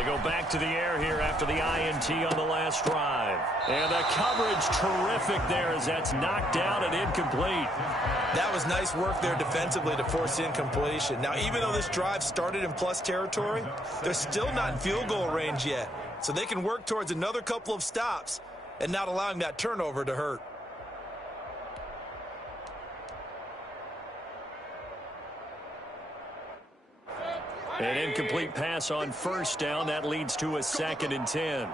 They go back to the air here after the INT on the last drive. And the coverage terrific there as that's knocked down and incomplete. That was nice work there defensively to force incompletion. Now, even though this drive started in plus territory, they're still not in field goal range yet. So they can work towards another couple of stops and not allowing that turnover to hurt. An incomplete pass on first down. That leads to a 2nd and 10.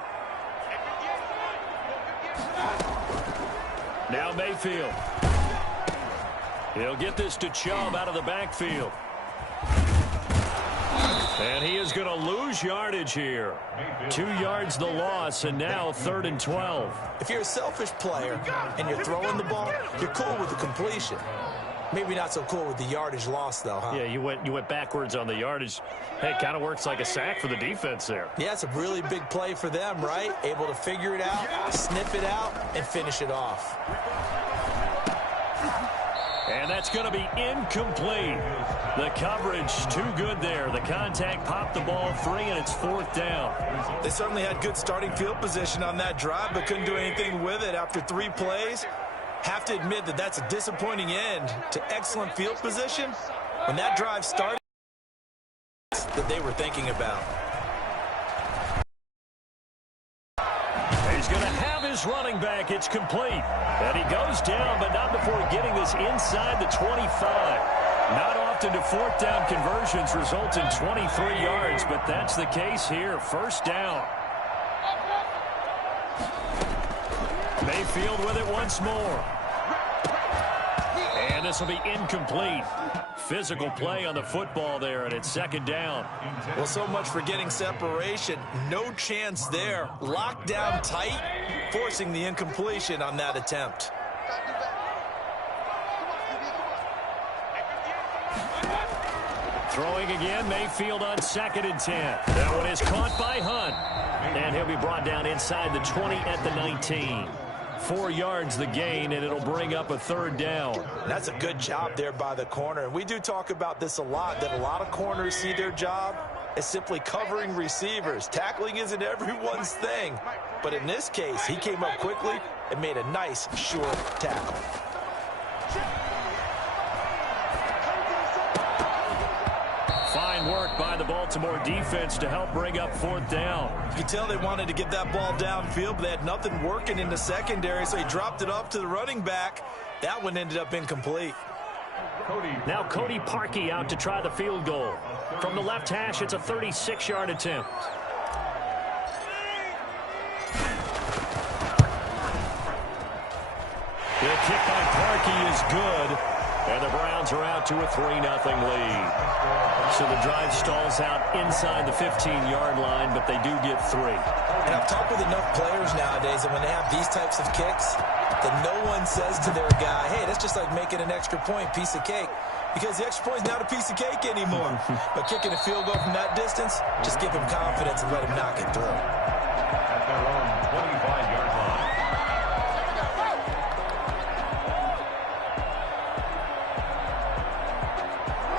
Now Mayfield. He'll get this to Chubb out of the backfield. And he is going to lose yardage here. 2 yards the loss, and now 3rd and 12. If you're a selfish player and you're throwing the ball, you're cool with the completion. Maybe not so cool with the yardage loss, though, huh? Yeah, you went backwards on the yardage. Hey, it kind of works like a sack for the defense there. Yeah, it's a really big play for them, right? Able to figure it out, sniff it out, and finish it off. And that's going to be incomplete. The coverage too good there. The contact popped the ball free, and it's 4th down. They certainly had good starting field position on that drive, but couldn't do anything with it after 3 plays. Have to admit that that's a disappointing end to excellent field position when that drive started that they were thinking about. He's going to have his running back. It's complete. And he goes down, but not before getting this inside the 25. Not often do 4th down conversions result in 23 yards, but that's the case here. 1st down. Mayfield with it once more. And this will be incomplete. Physical play on the football there, and it's 2nd down. Well, so much for getting separation. No chance there. Locked down tight, forcing the incompletion on that attempt. Throwing again, Mayfield on 2nd and 10. That one is caught by Hunt. And he'll be brought down inside the 20 at the 19. 4 yards the gain, and it'll bring up a 3rd down. That's a good job there by the corner. And we do talk about this a lot, that a lot of corners see their job as simply covering receivers. Tackling isn't everyone's thing. But in this case, he came up quickly and made a nice, short tackle. Fine work by the Baltimore defense to help bring up 4th down. You can tell they wanted to get that ball downfield, but they had nothing working in the secondary, so he dropped it off to the running back. That one ended up incomplete. Now Cody Parkey out to try the field goal. From the left hash, it's a 36-yard attempt. The kick by Parkey is good. And the Browns are out to a 3-0 lead. So the drive stalls out inside the 15-yard line, but they do get 3. And I've talked with enough players nowadays that when they have these types of kicks, that no one says to their guy, hey, that's just like making an extra point, piece of cake. Because the extra point is not a piece of cake anymore. But kicking a field goal from that distance, just give him confidence and let him knock it through. At their own 25-yard line.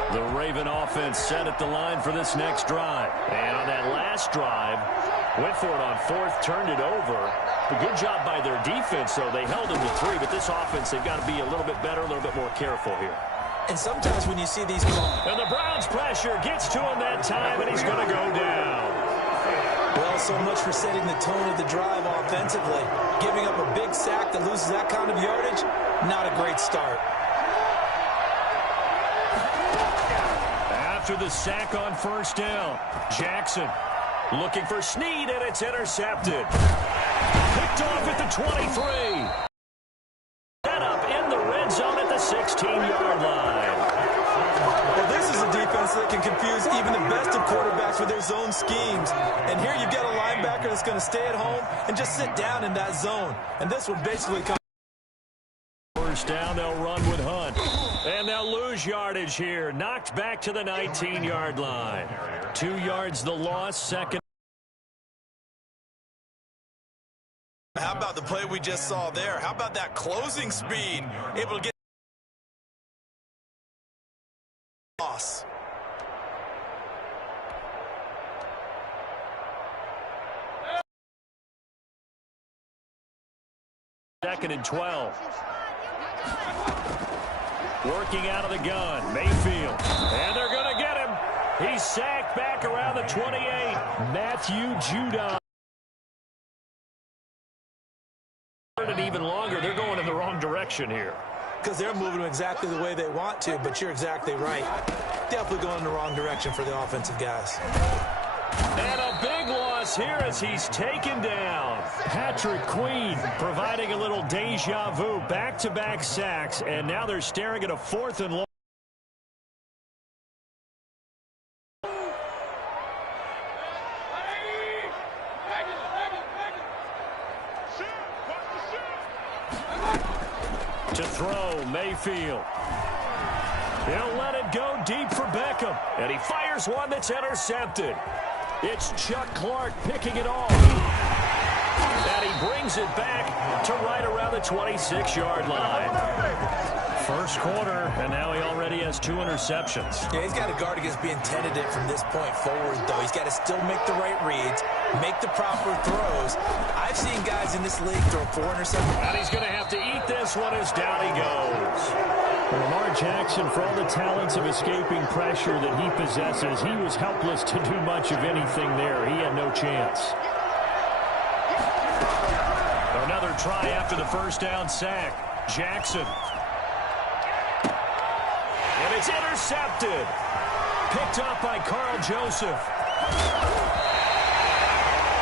The Raven offense set at the line for this next drive. And on that last drive, went for it on 4th, turned it over. A good job by their defense, though. They held them to 3, but this offense, they've got to be a little bit better, a little bit more careful here. And sometimes when you see these... And the Browns pressure gets to him that time, and he's going to go down. Well, so much for setting the tone of the drive offensively. Giving up a big sack that loses that kind of yardage, not a great start. After the sack on 1st down, Jackson looking for Snead, and it's intercepted. Picked off at the 23. Set up in the red zone at the 16-yard line. Well, this is a defense that can confuse even the best of quarterbacks with their zone schemes. And here you've got a linebacker that's going to stay at home and just sit down in that zone. And this one basically comes... 1st down, they'll run with Hunt. And they'll lose yardage here. Knocked back to the 19-yard line. 2 yards the loss, 2nd. How about the play we just saw there? How about that closing speed? Able to get loss. 2nd and 12. Working out of the gun, Mayfield. And they're going to get him. He's sacked back around the 28. Matthew Judon. And even longer, they're going in the wrong direction here. Because they're moving exactly the way they want to, but you're exactly right. Definitely going in the wrong direction for the offensive guys. And a big loss here as he's taken down. Patrick Queen providing a little deja vu, back-to-back sacks, and now they're staring at a 4th and long. To throw, Mayfield. He'll let it go deep for Beckham. And he fires one that's intercepted. It's Chuck Clark picking it off. And he brings it back to right around the 26-yard line. First quarter, and now he already has 2 interceptions. Yeah, he's got to guard against being tentative from this point forward, though. He's got to still make the right reads, make the proper throws. I've seen guys in this league throw 4 interceptions. And he's going to have to eat this one as down he goes. Lamar Jackson, for all the talents of escaping pressure that he possesses, he was helpless to do much of anything there. He had no chance. Another try after the first down sack. Jackson. And it's intercepted. Picked up by Carl Joseph.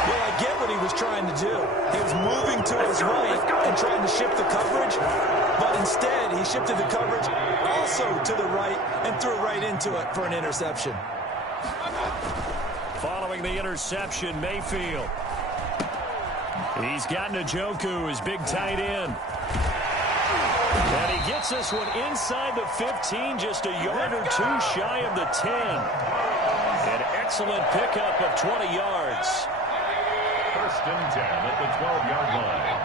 Well, I get what he was trying to do. He was moving to his right and trying to shift the coverage, but instead he shifted the coverage also to the right and threw right into it for an interception. Following the interception, Mayfield. He's got Njoku, his big tight end. And he gets this one inside the 15, just a yard or 2 shy of the 10. An excellent pickup of 20 yards. 1st and 10 at the 12-yard line.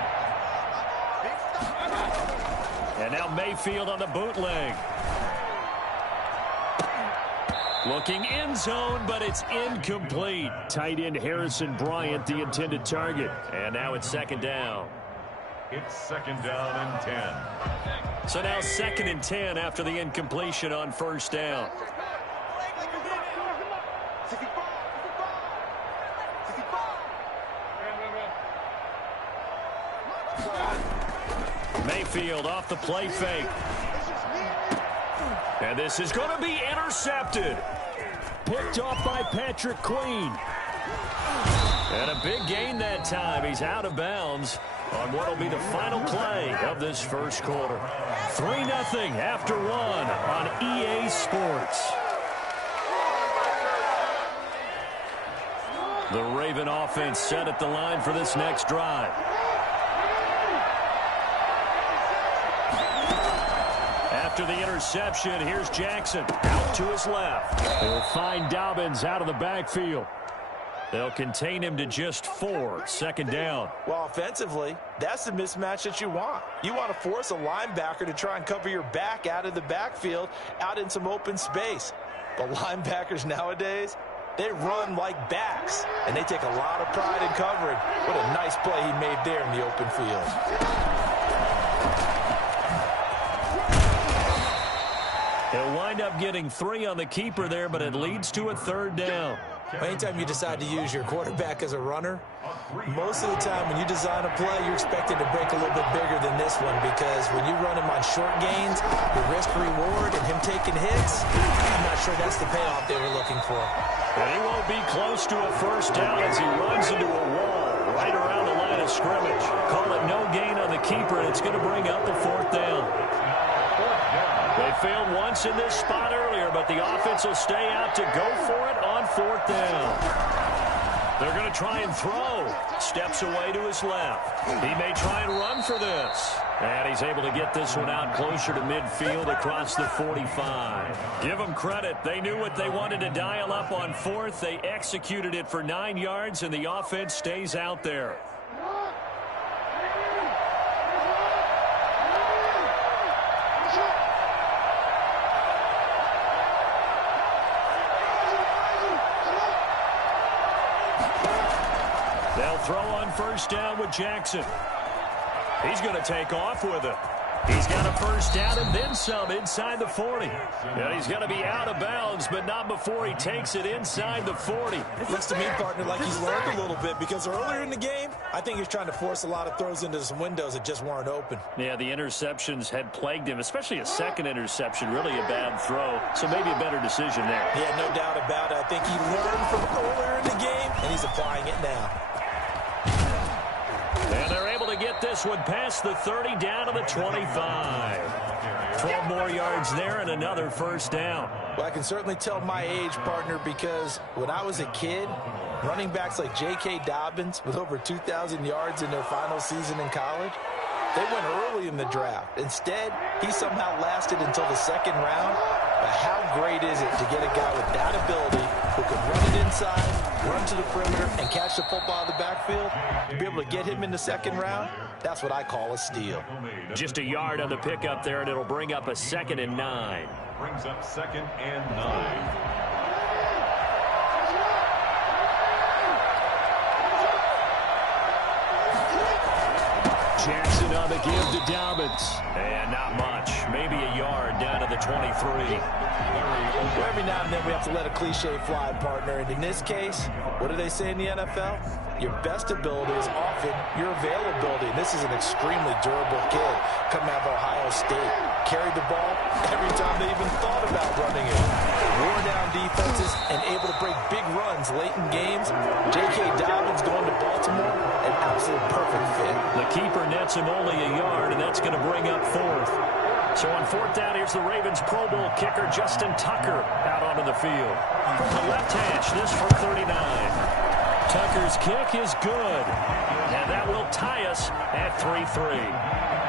And now Mayfield on the bootleg. Looking end zone, but it's incomplete. Tight end Harrison Bryant, the intended target. And now it's 2nd down. It's 2nd down and 10. So now 2nd and 10 after the incompletion on 1st down. Mayfield off the play fake. And this is going to be intercepted. Picked off by Patrick Queen. And a big gain that time. He's out of bounds on what will be the final play of this first quarter. 3-0 after 1 on EA Sports. The Raven offense set at the line for this next drive. After the interception, here's Jackson out to his left. They'll find Dobbins out of the backfield. They'll contain him to just 4, 2nd down. Well, offensively, that's the mismatch that you want. You want to force a linebacker to try and cover your back out of the backfield, out in some open space. But linebackers nowadays, they run like backs, and they take a lot of pride in covering. What a nice play he made there in the open field. He'll wind up getting 3 on the keeper there, but it leads to a 3rd down. Anytime you decide to use your quarterback as a runner, most of the time when you design a play, you're expected to break a little bit bigger than this one, because when you run him on short gains, the risk-reward and him taking hits, I'm not sure that's the payoff they were looking for. And he won't be close to a 1st down as he runs into a wall right around the line of scrimmage. Call it no gain on the keeper, and it's going to bring up the 4th down. They failed once in this spot earlier, but the offense will stay out to go for it on 4th down. They're going to try and throw. Steps away to his left. He may try and run for this. And he's able to get this one out closer to midfield across the 45. Give them credit. They knew what they wanted to dial up on 4th. They executed it for 9 yards, and the offense stays out there. They'll throw on 1st down with Jackson. He's going to take off with it. He's got a first down and then some inside the 40. And he's going to be out of bounds, but not before he takes it inside the 40. Looks to me, partner, like he's learned a little bit because earlier in the game, I think he was trying to force a lot of throws into some windows that just weren't open. Yeah, the interceptions had plagued him, especially a second interception, really a bad throw. So maybe a better decision there. Yeah, no doubt about it. I think he learned from earlier in the game, and he's applying it now. And they're able to get this one past the 30 down to the 25. 12 more yards there and another first down. Well, I can certainly tell my age, partner, because when I was a kid, running backs like J.K. Dobbins with over 2,000 yards in their final season in college, they went early in the draft. Instead, he somehow lasted until the second round. But how great is it to get a guy with that ability who can run it inside, run to the perimeter, and catch the football in the backfield? To be able to get him in the second round, that's what I call a steal. Just a yard on the pickup there, and it'll bring up a 2nd and 9. Brings up 2nd and 9. Jackson on the give to Dobbins. And not much. Maybe a yard down to the 23. Well, every now and then we have to let a cliche fly, partner. And in this case, what do they say in the NFL? Your best ability is often your availability. And this is an extremely durable kid coming out of Ohio State. Carried the ball every time they even thought about running it. Wore down defenses and able to break big runs late in games. J.K. Dobbins going to Baltimore, an absolute perfect fit. The keeper nets him only a yard, and that's going to bring up 4th. So on 4th down, here's the Ravens Pro Bowl kicker Justin Tucker out onto the field. From the left hash, this from 39. Tucker's kick is good, and that will tie us at 3-3.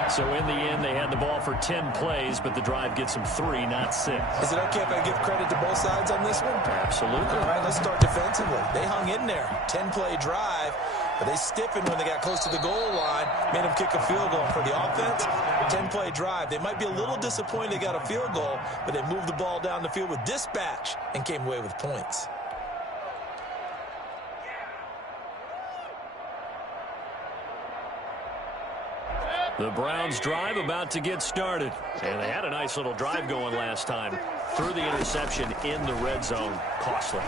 So in the end, they had the ball for 10 plays, but the drive gets them 3, not 6. Is it okay if I give credit to both sides on this one? Absolutely. All right, let's start defensively. They hung in there. 10-play drive, but they stiffened when they got close to the goal line, made them kick a field goal. For the offense, 10-play drive. They might be a little disappointed they got a field goal, but they moved the ball down the field with dispatch and came away with points. The Browns drive about to get started. And they had a nice little drive going last time. Threw the interception in the red zone. Costly.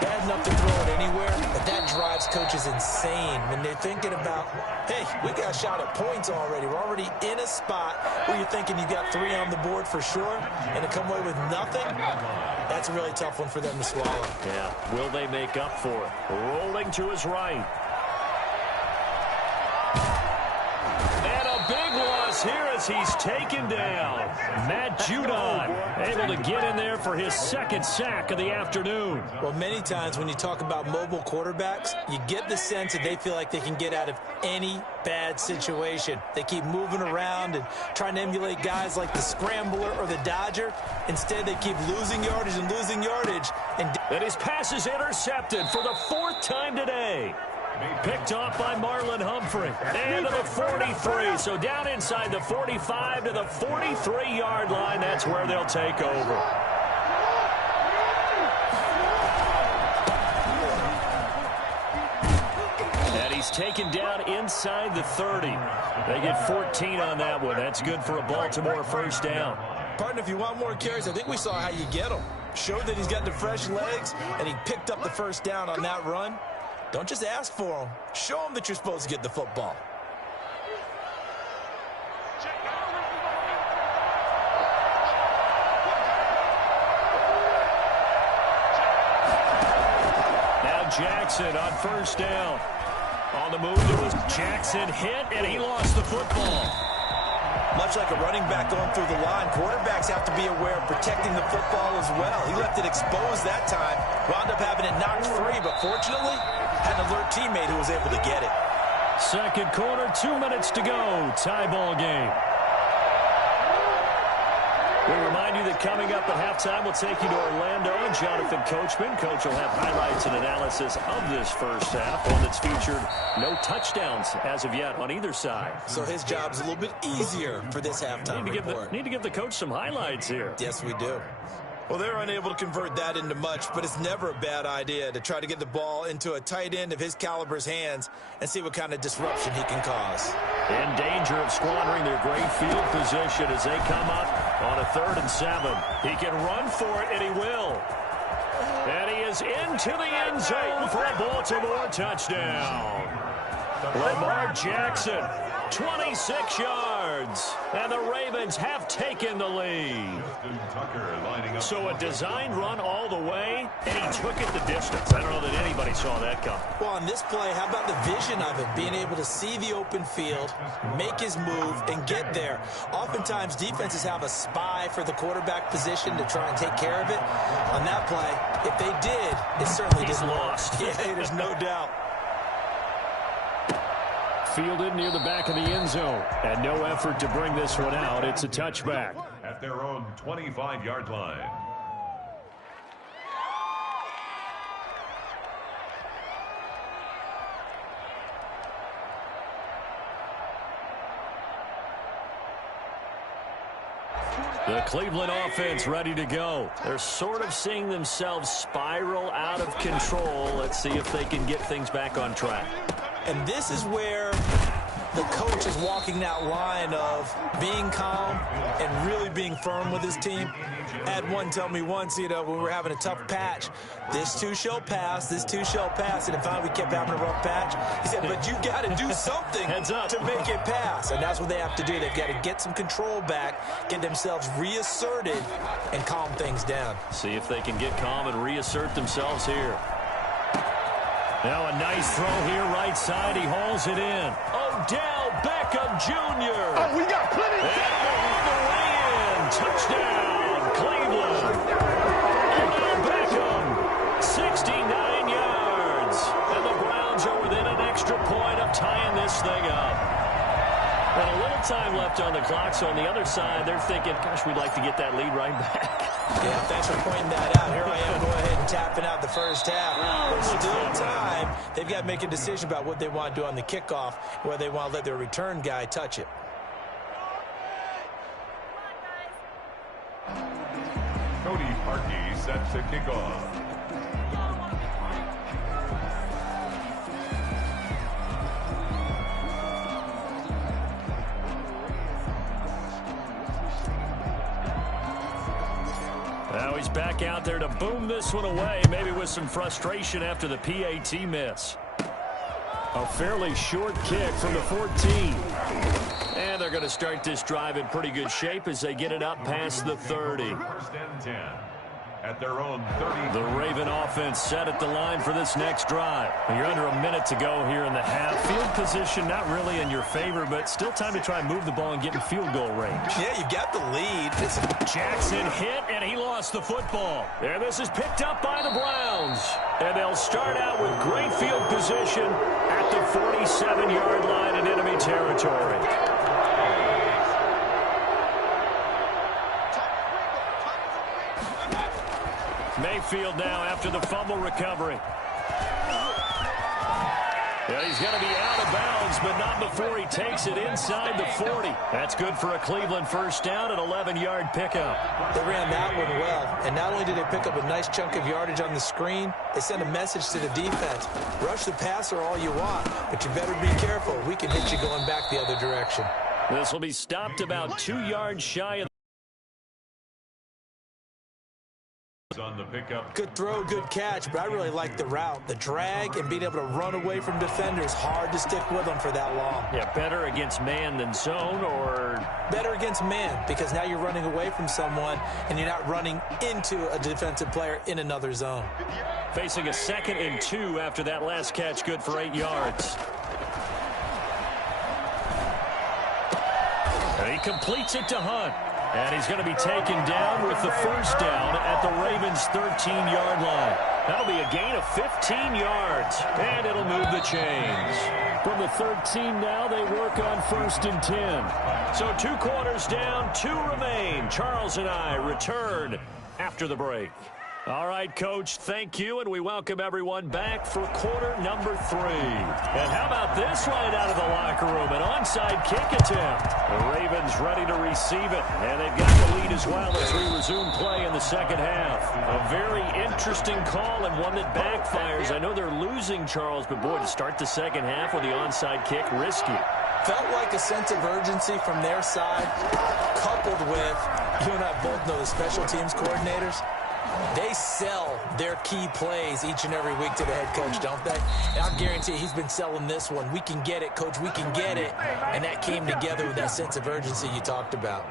Bad enough to throw it anywhere, but that drives coaches insane when they're thinking about, hey, we got a shot at points already. We're already in a spot where you're thinking you got 3 on the board for sure, and to come away with nothing, that's a really tough one for them to swallow. Yeah, will they make up for it? Rolling to his right. And a big loss here as he's taken down. Matt Judon able to get in there for his 2nd sack of the afternoon. Well, many times when you talk about mobile quarterbacks, you get the sense that they feel like they can get out of any bad situation. They keep moving around and trying to emulate guys like the Scrambler or the Dodger. Instead, they keep losing yardage and losing yardage. And his pass is intercepted for the 4th time today. Picked off by Marlon Humphrey. And to the 43. So down inside the 45 to the 43-yard line. That's where they'll take over. And he's taken down inside the 30. They get 14 on that one. That's good for a Baltimore first down. Partner, if you want more carries, I think we saw how you get them. Showed that he's got the fresh legs, and he picked up the first down on that run. Don't just ask for them. Show them that you're supposed to get the football. Now Jackson on first down. On the move, there was Jackson hit, and he lost the football. Much like a running back going through the line, quarterbacks have to be aware of protecting the football as well. He left it exposed that time, wound up having it knocked free, but fortunately, had an alert teammate who was able to get it. Second quarter, 2 minutes to go. Tie ball game. We remind you that coming up at halftime, we'll take you to Orlando and Jonathan Coachman. Coach will have highlights and analysis of this first half, one that's featured no touchdowns as of yet on either side. So his job's a little bit easier for this halftime report. Need to give the coach some highlights here. Yes, we do. Well, they're unable to convert that into much, but it's never a bad idea to try to get the ball into a tight end of his caliber's hands and see what kind of disruption he can cause. In danger of squandering their great field position as they come up on a 3rd and 7. He can run for it, and he will. And he is into the end zone for a Baltimore touchdown. Lamar Jackson, 26 yards, and the Ravens have taken the lead. So a designed run all the way, and he took it the distance. I don't know that anybody saw that come. Well, on this play, how about the vision of it? Being able to see the open field, make his move, and get there. Oftentimes, defenses have a spy for the quarterback position to try and take care of it. On that play, if they did, it certainly He's didn't work. lost. Yeah, there's no doubt. Fielded near the back of the end zone. And no effort to bring this one out. It's a touchback. At their own 25-yard line. The Cleveland offense ready to go. They're sort of seeing themselves spiral out of control. Let's see if they can get things back on track. And this is where the coach is walking that line of being calm and really being firm with his team. I had one tell me once, when we were having a tough patch, this too shall pass, this too shall pass. And finally we kept having a rough patch. He said, but you got to do something to make it pass. And that's what they have to do. They've got to get some control back, get themselves reasserted, and calm things down. See if they can get calm and reassert themselves here. Now a nice throw here, right side. He hauls it in. Odell Beckham Jr. Oh, we got plenty of time. And all the way in. Touchdown, Cleveland. Odell Beckham, 69 yards. And the Browns are within an extra point of tying this thing up. And a little time left on the clock, so on the other side, they're thinking, gosh, we'd like to get that lead right back. Yeah, thanks for pointing that out. Here I am going ahead and tapping out the first half. There's still time. They've got to make a decision about what they want to do on the kickoff, whether they want to let their return guy touch it. Cody Parkey set to kick off. Now he's back out there to boom this one away, maybe with some frustration after the PAT miss. A fairly short kick from the 14. And they're going to start this drive in pretty good shape as they get it up past the 30. 1st and 10. At their own 30. The Raven offense set at the line for this next drive. You're under a minute to go here in the half. Field position not really in your favor, but still time to try and move the ball and get in field goal range. Yeah, you got the lead. Jackson hit, and he lost the football. And this is picked up by the Browns. And they'll start out with great field position at the 47-yard line in enemy territory. Mayfield now after the fumble recovery. Yeah, he's going to be out of bounds, but not before he takes it inside the 40. That's good for a Cleveland first down, an 11-yard pickup. They ran that one well, and not only did they pick up a nice chunk of yardage on the screen, they sent a message to the defense. Rush the passer all you want, but you better be careful. We can hit you going back the other direction. This will be stopped about 2 yards shy of On the pickup. Good throw, good catch, but I really like the route. The drag and being able to run away from defenders, hard to stick with them for that long. Yeah, better against man than zone, or better against man, because now you're running away from someone and you're not running into a defensive player in another zone. Facing a 2nd and 2 after that last catch, good for 8 yards. And he completes it to Hunt. And he's going to be taken down with the first down at the Ravens' 13-yard line. That'll be a gain of 15 yards, and it'll move the chains. From the 13 now, they work on 1st and 10. So 2 quarters down, 2 remain. Charles and I return after the break. All right, Coach, thank you, and we welcome everyone back for quarter number 3. And how about this right out of the locker room, an onside kick attempt. The Ravens ready to receive it, and they've got the lead as well as we resume play in the second half. A very interesting call and one that backfires. I know they're losing, Charles, but boy, to start the second half with the onside kick, risky. Felt like a sense of urgency from their side, coupled with, you and I both know the special teams coordinators. They sell their key plays each and every week to the head coach, don't they? And I'll guarantee he's been selling this one. We can get it, Coach. We can get it. And that came together with that sense of urgency you talked about.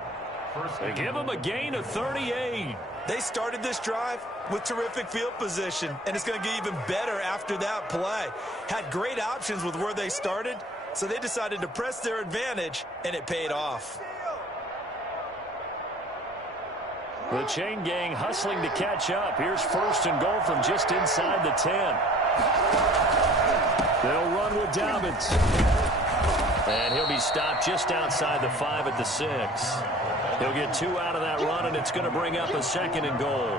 They give him a gain of 38. They started this drive with terrific field position, and it's going to get even better after that play. Had great options with where they started, so they decided to press their advantage, and it paid off. The chain gang hustling to catch up. Here's 1st and goal from just inside the 10. They'll run with Dobbins. And he'll be stopped just outside the 5 at the 6. He'll get 2 out of that run, and it's going to bring up a 2nd and goal.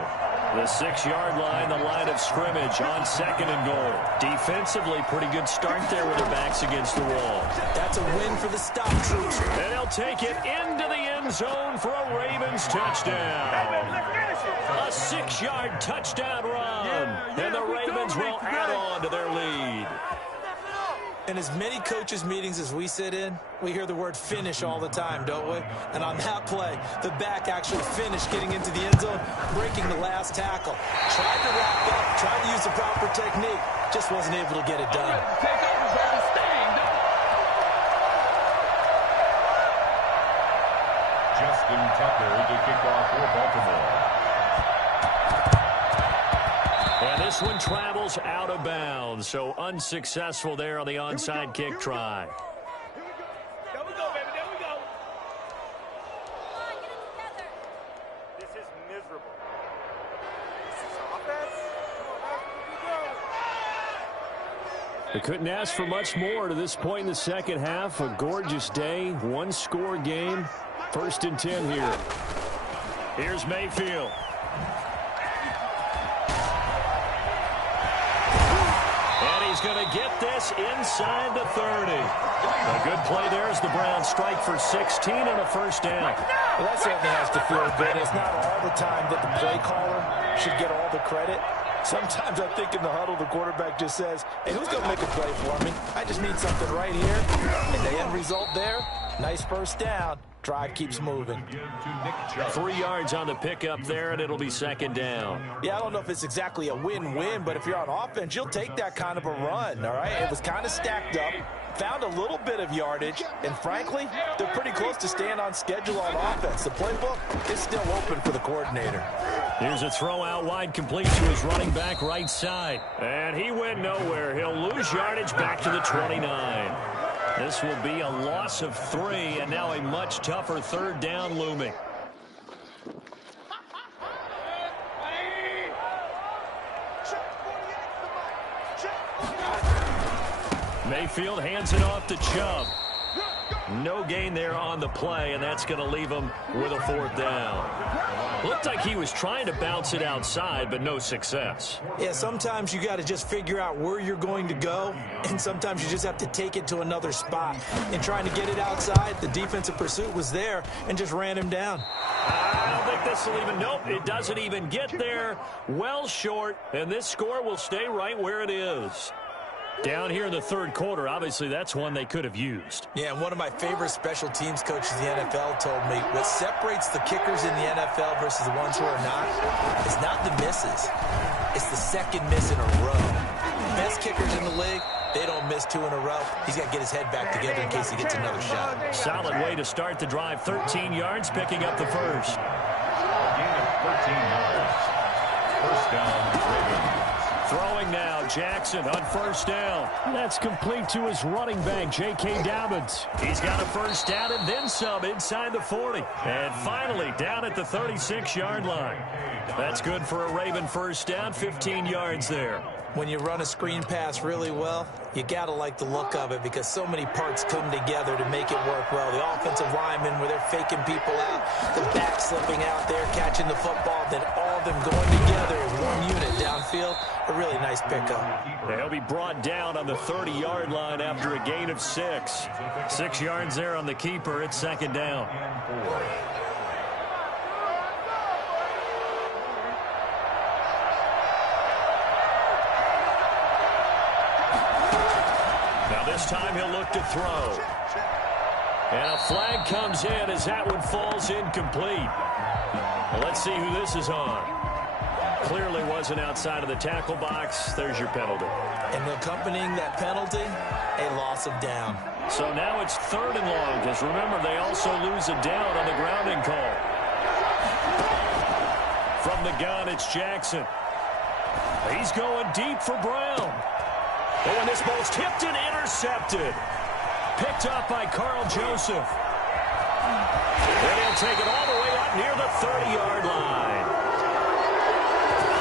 The 6-yard line, the line of scrimmage on 2nd and goal. Defensively, pretty good start there with their backs against the wall. That's a win for the stop troops. And they'll take it into the end zone for a Ravens touchdown. A 6-yard touchdown run. And the Ravens will add on to their lead. In as many coaches' meetings as we sit in, we hear the word finish all the time, don't we? And on that play, the back actually finished getting into the end zone, breaking the last tackle. Tried to wrap up, tried to use the proper technique, just wasn't able to get it done. Justin Tucker to kick off for Baltimore. And this one travels out of bounds, so unsuccessful there on the onside kick try. There we go, baby. There we go. Come on, get it together. This is miserable. This is offense. They couldn't ask for much more to this point in the second half. A gorgeous day, one-score game. 1st and 10 here. Here's Mayfield. He's going to get this inside the 30. A good play there as the Browns strike for 16 and a 1st down. Well, that certainly has to feel good. It's not all the time that the play caller should get all the credit. Sometimes I think in the huddle, the quarterback just says, hey, who's going to make a play for me? I just need something right here. And the end result there, nice 1st down. Drive keeps moving. 3 yards on the pickup there, and it'll be 2nd down. Yeah, I don't know if it's exactly a win-win, but if you're on offense, you'll take that kind of a run, all right? It was kind of stacked up, found a little bit of yardage, and frankly, they're pretty close to staying on schedule on offense. The playbook is still open for the coordinator. Here's a throw out wide, complete to his running back right side. And he went nowhere. He'll lose yardage back to the 29. This will be a loss of 3, and now a much tougher 3rd down looming. Mayfield hands it off to Chubb. No gain there on the play, and that's going to leave him with a 4th down. Looked like he was trying to bounce it outside, but no success. Yeah, sometimes you got to just figure out where you're going to go, and sometimes you just have to take it to another spot. And trying to get it outside, the defensive pursuit was there and just ran him down. I don't think this will even, nope, it doesn't even get there. Well short, and this score will stay right where it is. Down here in the 3rd quarter, obviously that's one they could have used. Yeah, and one of my favorite special teams coaches in the NFL told me what separates the kickers in the NFL versus the ones who are not is not the misses. It's the 2nd miss in a row. Best kickers in the league, they don't miss 2 in a row. He's got to get his head back together in case he gets another shot. Solid way to start the drive. 13 yards, picking up the 1st. A gain of 13 yards. 1st down, Ravens. Throwing now, Jackson on 1st down. That's complete to his running back, J.K. Dobbins. He's got a 1st down and then some inside the 40. And finally down at the 36-yard line. That's good for a Raven 1st down, 15 yards there. When you run a screen pass really well, you got to like the look of it because so many parts come together to make it work well. The offensive linemen where they're faking people out, the back slipping out there, catching the football, then all have them going together as one unit downfield. A really nice pickup. He'll be brought down on the 30-yard line after a gain of 6. 6 yards there on the keeper. It's second down. Now this time he'll look to throw. And a flag comes in as that one falls incomplete. Well, let's see who this is on. Clearly wasn't outside of the tackle box. There's your penalty. And accompanying that penalty, a loss of down. So now it's 3rd and long, because remember, they also lose a down on the grounding call. From the gun, it's Jackson. He's going deep for Brown. And this ball's tipped and intercepted. Picked up by Carl Joseph. And he'll take it all the way up near the 30-yard line.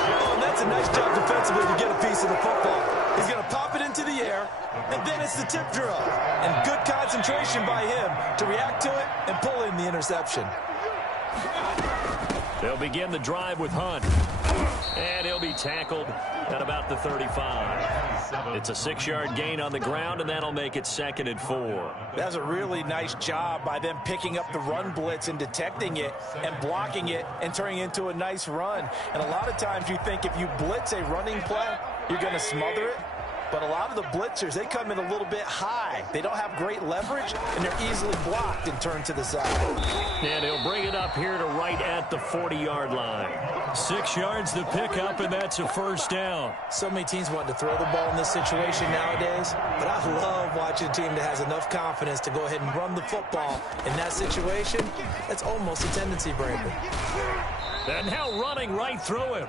Oh, and that's a nice job defensively to get a piece of the football. He's going to pop it into the air, and then it's the tip drill. And good concentration by him to react to it and pull in the interception. They'll begin the drive with Hunt. And he'll be tackled at about the 35. It's a 6-yard gain on the ground, and that'll make it 2nd and 4. That's a really nice job by them picking up the run blitz and detecting it and blocking it and turning it into a nice run. And a lot of times you think if you blitz a running play, you're going to smother it. But a lot of the blitzers, they come in a little bit high. They don't have great leverage, and they're easily blocked and turned to the side. And he'll bring it up here to right at the 40-yard line. 6 yards to pick up, and that's a first down. So many teams want to throw the ball in this situation nowadays, but I love watching a team that has enough confidence to go ahead and run the football. In that situation, that's almost a tendency breaker. And now running right through him.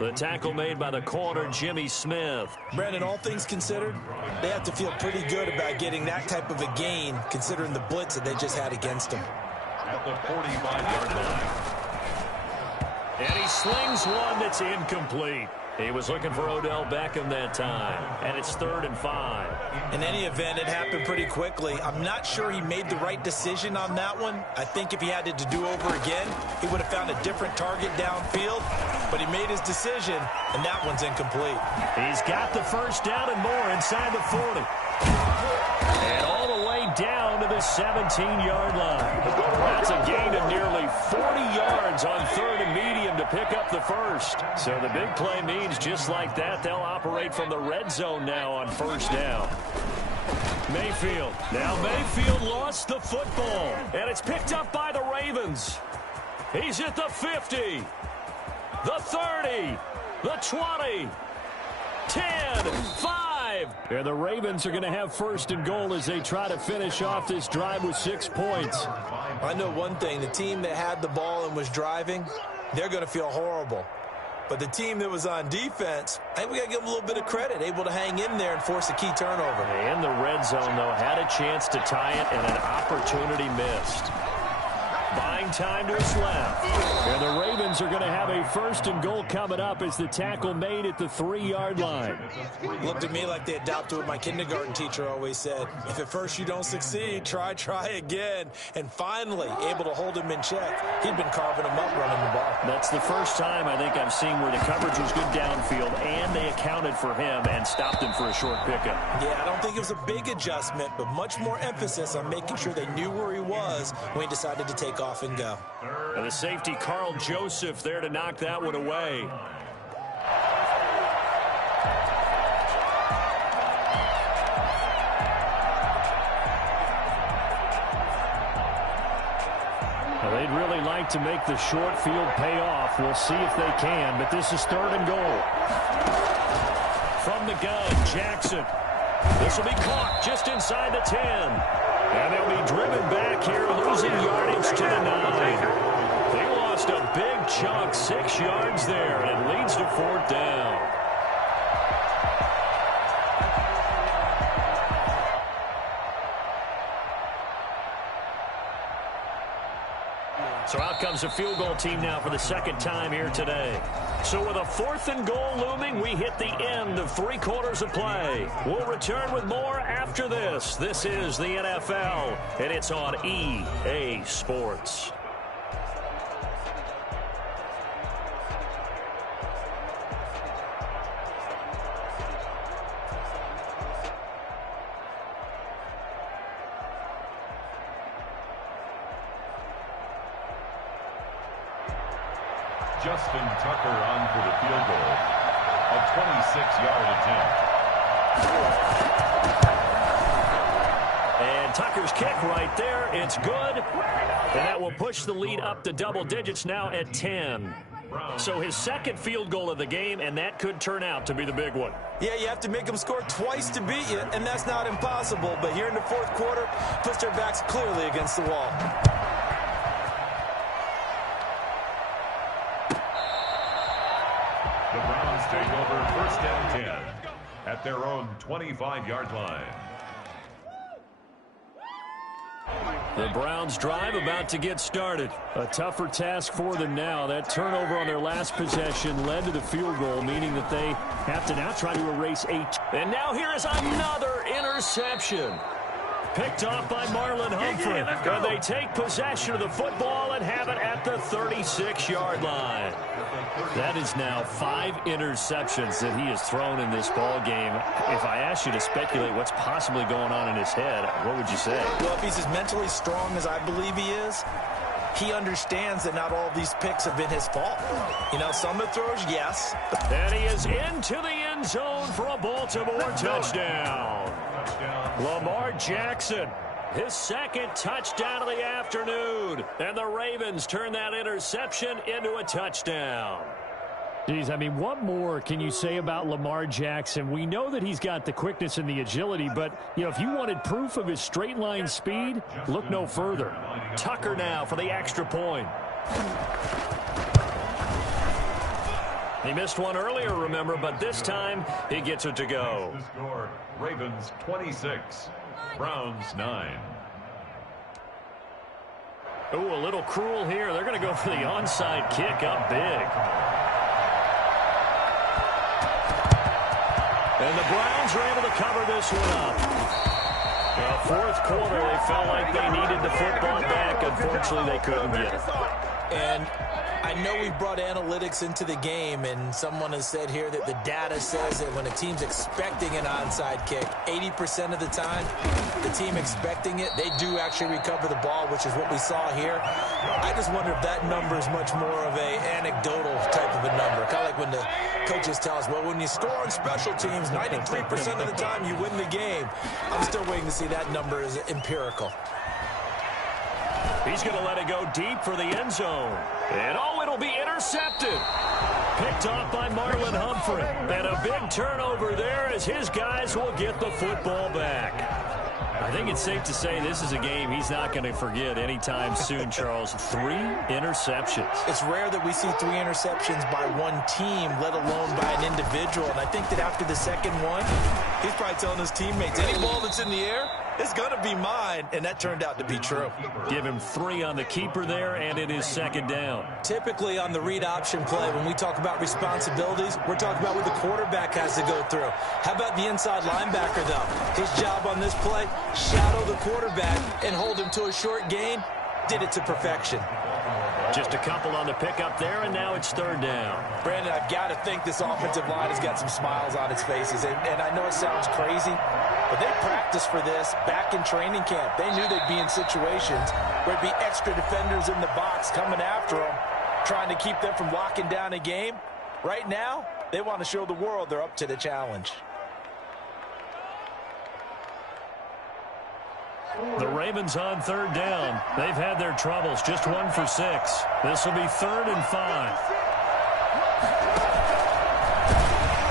The tackle made by the corner, Jimmy Smith. Brandon, all things considered, they have to feel pretty good about getting that type of a gain, considering the blitz that they just had against them. At the 45-yard line. And he slings one that's incomplete. He was looking for Odell Beckham that time. And it's 3rd and 5. In any event, it happened pretty quickly. I'm not sure he made the right decision on that one. I think if he had it to do over again, he would have found a different target downfield. But he made his decision, and that one's incomplete. He's got the first down and more inside the 40. And all the way down to the 17-yard line. That's a gain of nearly 40 yards on 3rd and medium to pick up the first. So the big play means just like that, they'll operate from the red zone now on 1st down. Mayfield. Now Mayfield lost the football. And it's picked up by the Ravens. He's at the 50. The 30. The 20. 10. 5. And the Ravens are going to have 1st and goal as they try to finish off this drive with 6 points. I know one thing. The team that had the ball and was driving, they're going to feel horrible. But the team that was on defense, I think we got to give them a little bit of credit, able to hang in there and force a key turnover. And the red zone, though, had a chance to tie it and an opportunity missed. Buying time to his left. And the Ravens are going to have a 1st and goal coming up as the tackle made at the 3-yard line. Looked to me like they adopted what my kindergarten teacher always said. If at first you don't succeed, try again. And finally, able to hold him in check. He'd been carving him up running the ball. That's the first time I think I've seen where the coverage was good downfield and they accounted for him and stopped him for a short pickup. Yeah, I don't think it was a big adjustment, but much more emphasis on making sure they knew where he was when he decided to take off and go. And the safety, Carl Joseph, there to knock that one away. Well, they'd really like to make the short field pay off. We'll see if they can, but this is 3rd and goal. From the gun, Jackson. This will be caught just inside the 10. And they'll be driven back here, losing yardage to the 9. They lost a big chunk, 6 yards there, and it leads to 4th down. So out comes the field goal team now for the 2nd time here today. So with a 4th and goal looming, we hit the end of 3 quarters of play. We'll return with more after this. This is the NFL, and it's on EA Sports. Justin Tucker on for the field goal. A 26-yard attempt. And Tucker's kick right there. It's good. And that will push the lead up to double digits now at 10. So his second field goal of the game, and that could turn out to be the big one. Yeah, you have to make them score twice to beat you, and that's not impossible. But here in the fourth quarter, puts their backs clearly against the wall. The Browns take over first and 10 at their own 25-yard line. The Browns drive about to get started. A tougher task for them now. That turnover on their last possession led to the field goal, meaning that they have to now try to erase 8. And now here is another interception. Picked off by Marlon Humphrey. And they take possession of the football and have it at the 36-yard line. That is now 5 interceptions that he has thrown in this ball game. If I asked you to speculate what's possibly going on in his head, what would you say? Well, if he's as mentally strong as I believe he is, he understands that not all of these picks have been his fault. You know, some of the throws, yes. And he is into the end zone for a Baltimore touchdown. Lamar Jackson, his second touchdown of the afternoon. And the Ravens turn that interception into a touchdown. Geez, I mean, what more can you say about Lamar Jackson? We know that he's got the quickness and the agility, but, you know, if you wanted proof of his straight line speed, look no further. Tucker now for the extra point. He missed one earlier, remember, but this time he gets it to go. The score, Ravens 26, Browns 9. Ooh, a little cruel here. They're going to go for the onside kick up big. And the Browns are able to cover this one up. Well, fourth quarter, they felt like they needed the football back. Unfortunately, they couldn't get it. And I know we brought analytics into the game, and someone has said here that the data says that when a team's expecting an onside kick, 80% of the time, the team expecting it, they do actually recover the ball, which is what we saw here. I just wonder if that number is much more of a anecdotal type of a number. Kind of like when the coaches tell us, well, when you score on special teams, 93% of the time you win the game. I'm still waiting to see that number is empirical. He's going to let it go deep for the end zone. And, oh, it'll be intercepted. Picked off by Marlon Humphrey. And a big turnover there as his guys will get the football back. I think it's safe to say this is a game he's not going to forget anytime soon, Charles. 3 interceptions. It's rare that we see 3 interceptions by one team, let alone by an individual. And I think that after the second one, he's probably telling his teammates, any ball that's in the air, it's going to be mine. And that turned out to be true. Give him 3 on the keeper there, and it is second down. Typically on the read option play, when we talk about responsibilities, we're talking about what the quarterback has to go through. How about the inside linebacker, though? His job on this play, shadow the quarterback and hold him to a short gain. Did it to perfection. Just a couple on the pickup there, and now it's third down. Brandon, I've got to think this offensive line has got some smiles on its faces. And I know it sounds crazy, but they practiced for this back in training camp. They knew they'd be in situations where there'd be extra defenders in the box coming after them, trying to keep them from locking down a game. Right now, they want to show the world they're up to the challenge. The Ravens on third down. They've had their troubles, just 1 for 6. This will be 3rd and 5.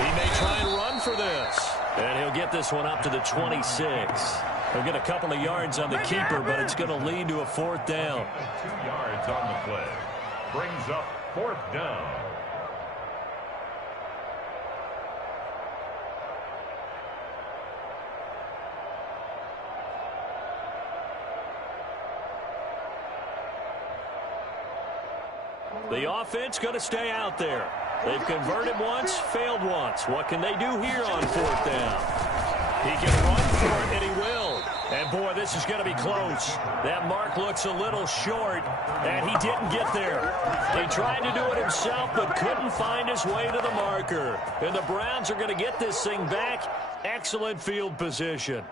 He may try and run for this. And he'll get this one up to the 26. He'll get a couple of yards on the keeper, but it's going to lead to a 4th down. 2 yards on the play. Brings up 4th down. The offense going to stay out there. They've converted once, failed once. What can they do here on 4th down? He can run for it, and he will. And, boy, this is going to be close. That mark looks a little short, and he didn't get there. He tried to do it himself, but couldn't find his way to the marker. And the Browns are going to get this thing back. Excellent field position.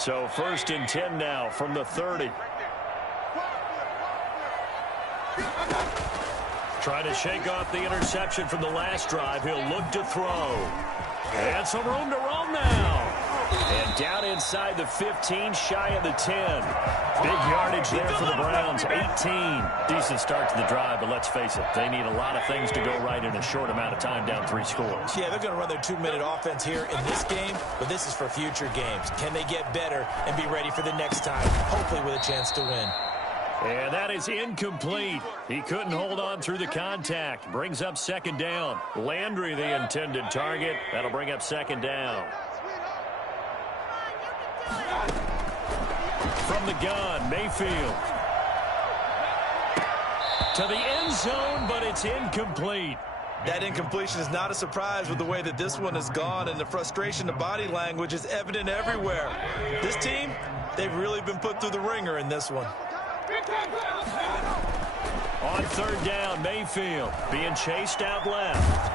So 1st and 10 now from the 30. Trying to shake off the interception from the last drive. He'll look to throw. And some room to roam now. And down inside the 15, shy of the 10. Big yardage there for the Browns, 18. Decent start to the drive, but let's face it, they need a lot of things to go right in a short amount of time, down 3 scores. Yeah, they're going to run their 2-minute offense here in this game, but this is for future games. Can they get better and be ready for the next time, hopefully with a chance to win? And that is incomplete. He couldn't hold on through the contact. Brings up 2nd down. Landry, the intended target. That'll bring up 2nd down. From the gun, Mayfield. To the end zone, but it's incomplete. That incompletion is not a surprise with the way that this one has gone, and the frustration, the body language is evident everywhere. This team, they've really been put through the ringer in this one. On 3rd down, Mayfield being chased out left.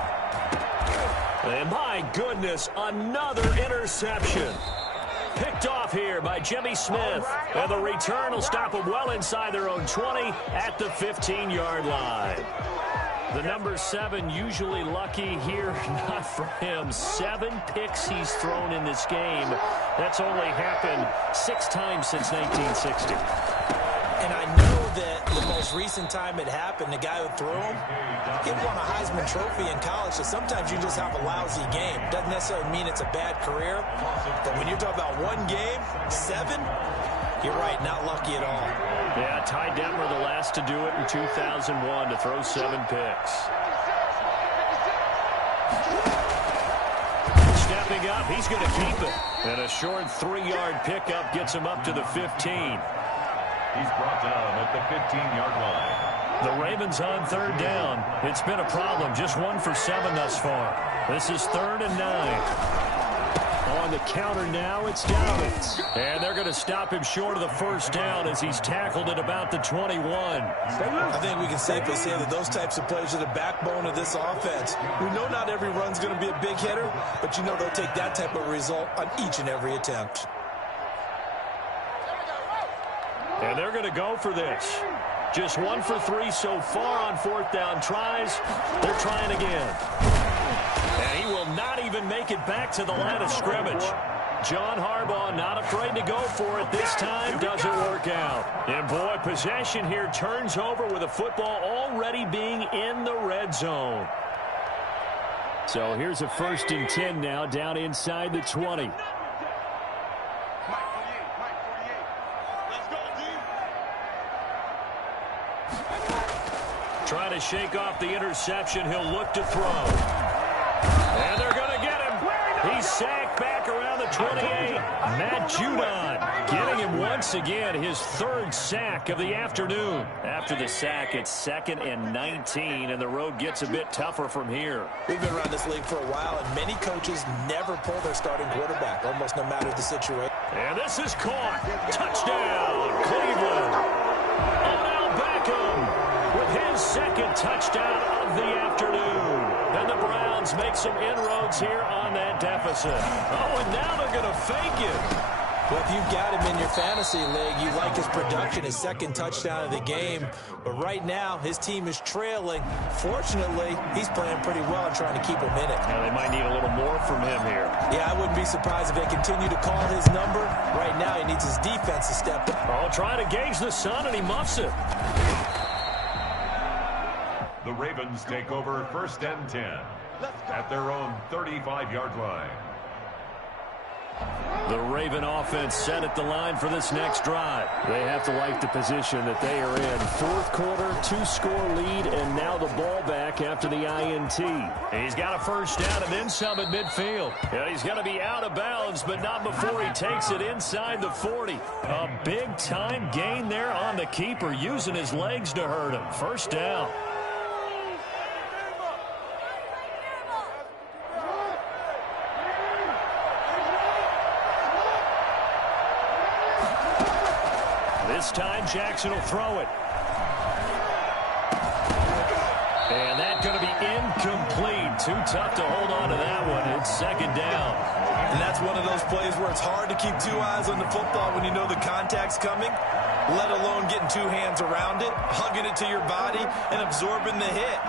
And my goodness, another interception. Picked off here by Jimmy Smith. And the return will stop them well inside their own 20 at the 15-yard line. The number 7 usually lucky here, not for him. 7 picks he's thrown in this game. That's only happened 6 times since 1960. And I know that the most recent time it happened, the guy who threw him, he won a Heisman Trophy in college, so sometimes you just have a lousy game. Doesn't necessarily mean it's a bad career, but when you're talking about one game, 7, you're right, not lucky at all. Yeah, Ty Detmer the last to do it in 2001 to throw 7 picks. Stepping up, he's going to keep it. And a short 3-yard pickup gets him up to the 15. He's brought down at the 15-yard line. The Ravens on 3rd down. It's been a problem. Just 1 for 7 thus far. This is 3rd and 9. On the counter now, it's Dobbins. And they're going to stop him short of the 1st down as he's tackled at about the 21. I think we can safely say that those types of plays are the backbone of this offense. We know not every run's going to be a big hitter, but you know they'll take that type of result on each and every attempt. And they're going to go for this. Just 1 for 3 so far on 4th down tries. They're trying again. And he will not even make it back to the line of scrimmage. John Harbaugh not afraid to go for it this time. Doesn't work out. And boy, possession here turns over with a football already being in the red zone. So here's a 1st and 10 now down inside the 20. Trying to shake off the interception. He'll look to throw. And they're going to get him. He's sacked back around the 28. Matt Judon getting him once again, his 3rd sack of the afternoon. After the sack, it's 2nd and 19, and the road gets a bit tougher from here. We've been around this league for a while, and many coaches never pull their starting quarterback, almost no matter the situation. And this is caught. Touchdown, Cleveland. Odell Beckham with his 2nd touchdown of the afternoon. And the Browns make some inroads here on that deficit. Oh, and now they're going to fake it. Well, if you've got him in your fantasy league, you like his production, his 2nd touchdown of the game. But right now, his team is trailing. Fortunately, he's playing pretty well and trying to keep him in it. Yeah, they might need a little more from him here. Yeah, I wouldn't be surprised if they continue to call his number. Right now, he needs his defense to step up. Oh, trying to gauge the sun, and he muffs it. The Ravens take over 1st and 10 at their own 35-yard line. The Raven offense set at the line for this next drive. They have to like the position that they are in. 4th quarter, 2-score lead, and now the ball back after the INT. He's got a 1st down and then some at midfield. Yeah, he's going to be out of bounds, but not before he takes it inside the 40. A big-time gain there on the keeper, using his legs to hurt him. 1st down. This time, Jackson will throw it. And that's going to be incomplete. Too tough to hold on to that one. It's 2nd down. And that's one of those plays where it's hard to keep two eyes on the football when you know the contact's coming, let alone getting two hands around it, hugging it to your body, and absorbing the hit,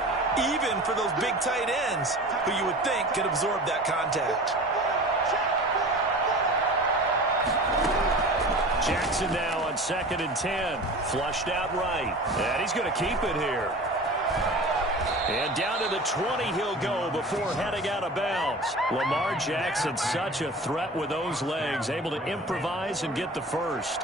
even for those big tight ends who you would think could absorb that contact. Jackson now on 2nd and 10. Flushed out right. And he's going to keep it here. And down to the 20 he'll go before heading out of bounds. Lamar Jackson, such a threat with those legs, able to improvise and get the first.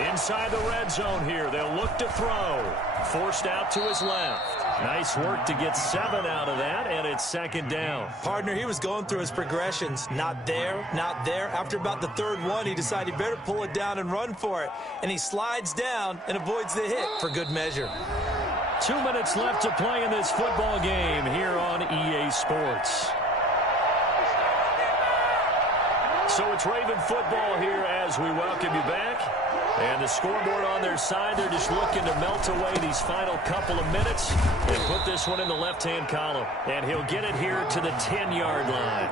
Inside the red zone here, they'll look to throw. Forced out to his left. Nice work to get 7 out of that, and it's 2nd down. Partner, he was going through his progressions. Not there, not there. After about the 3rd one, he decided he better pull it down and run for it. And he slides down and avoids the hit for good measure. 2 minutes left to play in this football game here on EA Sports. So it's Raven football here as we welcome you back. And the scoreboard on their side, they're just looking to melt away these final couple of minutes and put this one in the left-hand column. And he'll get it here to the 10-yard line.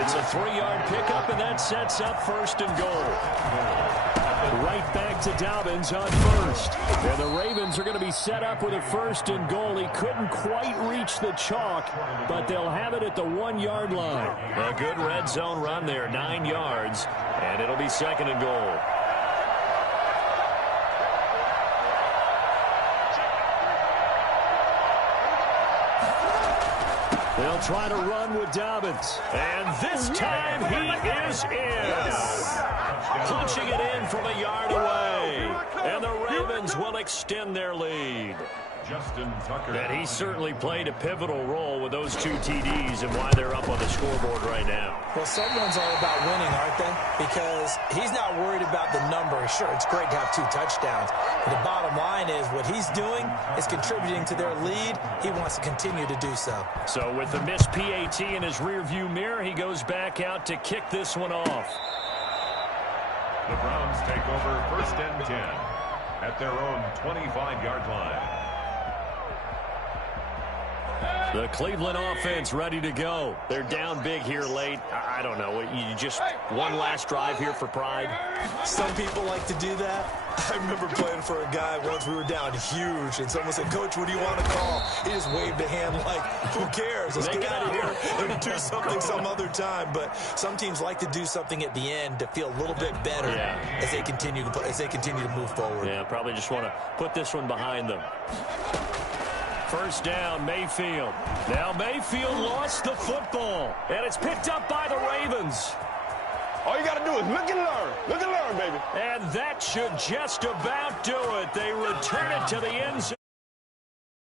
It's a 3-yard pickup, and that sets up 1st and goal. Right back to Dobbins on 1st. And the Ravens are going to be set up with a 1st and goal. He couldn't quite reach the chalk, but they'll have it at the 1-yard line. A good red zone run there, 9 yards, and it'll be 2nd and goal. They'll try to run with Dobbins. And this time he is in. Punching it in from a yard away. And the Ravens will extend their lead. Justin Tucker. And he certainly played a pivotal role with those 2 TDs and why they're up on the scoreboard right now. Well, some runs are about winning, aren't they? Because he's not worried about the number. Sure, it's great to have 2 touchdowns. But the bottom line is what he's doing is contributing to their lead. He wants to continue to do so. So with the missed PAT in his rearview mirror, he goes back out to kick this one off. The Browns take over 1st and 10 at their own 25-yard line. The Cleveland offense ready to go. They're down big here late. I don't know. You just one last drive here for pride. Some people like to do that. I remember playing for a guy once. We were down huge, and someone said, "Coach, what do you want to call?" He just waved a hand like, "Who cares? Let's get out of here and do something some other time." But some teams like to do something at the end to feel a little bit better as they continue to move forward. Yeah, probably just want to put this one behind them. 1st down, Mayfield. Now Mayfield lost the football, and it's picked up by the Ravens. All you got to do is look and learn. Look and learn, baby. And that should just about do it. They return it to the end zone.